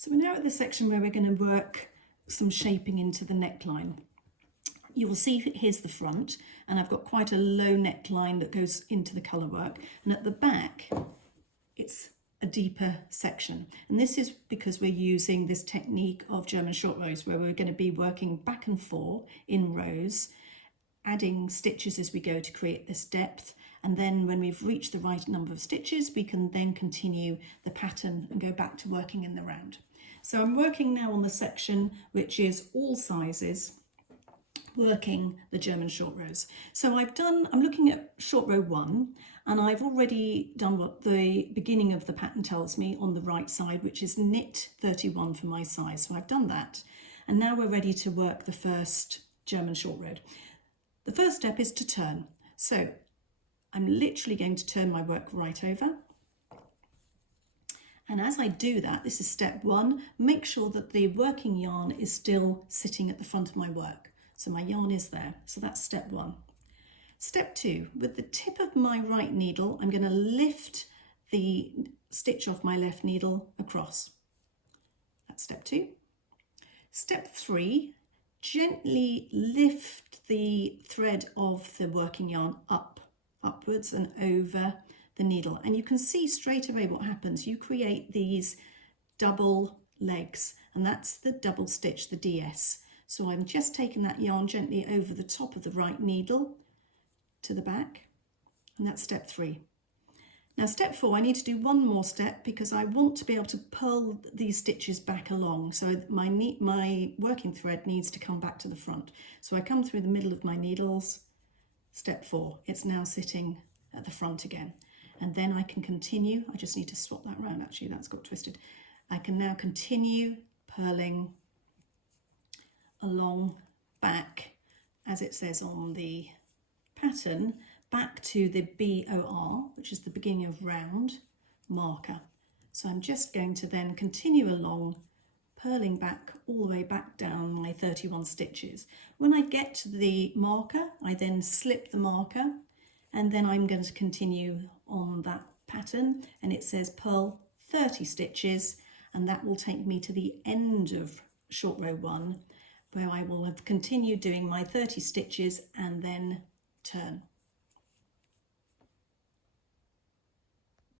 So we're now at the section where we're going to work some shaping into the neckline. You will see here's the front, and I've got quite a low neckline that goes into the colour work, and at the back it's a deeper section, and this is because we're using this technique of German short rows where we're going to be working back and forth in rows, adding stitches as we go to create this depth, and then when we've reached the right number of stitches we can then continue the pattern and go back to working in the round. So I'm working now on the section which is all sizes, working the German short rows. So I'm looking at short row 1, and I've already done what the beginning of the pattern tells me on the right side, which is knit 31 for my size. So I've done that, and now we're ready to work the first German short row. The first step is to turn. So I'm literally going to turn my work right over. And as I do that, this is step 1, make sure that the working yarn is still sitting at the front of my work. So my yarn is there. So that's step 1. Step 2, with the tip of my right needle, I'm going to lift the stitch off my left needle across. That's step 2. Step 3, gently lift the thread of the working yarn upwards and over the needle, and you can see straight away what happens. You create these double legs, and that's the double stitch, the DS. So I'm just taking that yarn gently over the top of the right needle to the back, and that's step 3. Now step 4, I need to do one more step because I want to be able to pull these stitches back along, so my working thread needs to come back to the front. So I come through the middle of my needles, step 4, it's now sitting at the front again. And then I can continue, I just need to swap that round, actually that's got twisted. I can now continue purling along back, as it says on the pattern, back to the BOR, which is the beginning of round marker. So I'm just going to then continue along, purling back all the way back down my 31 stitches. When I get to the marker, I then slip the marker, and then I'm going to continue on that pattern, and it says purl 30 stitches, and that will take me to the end of short row 1, where I will have continued doing my 30 stitches and then turn.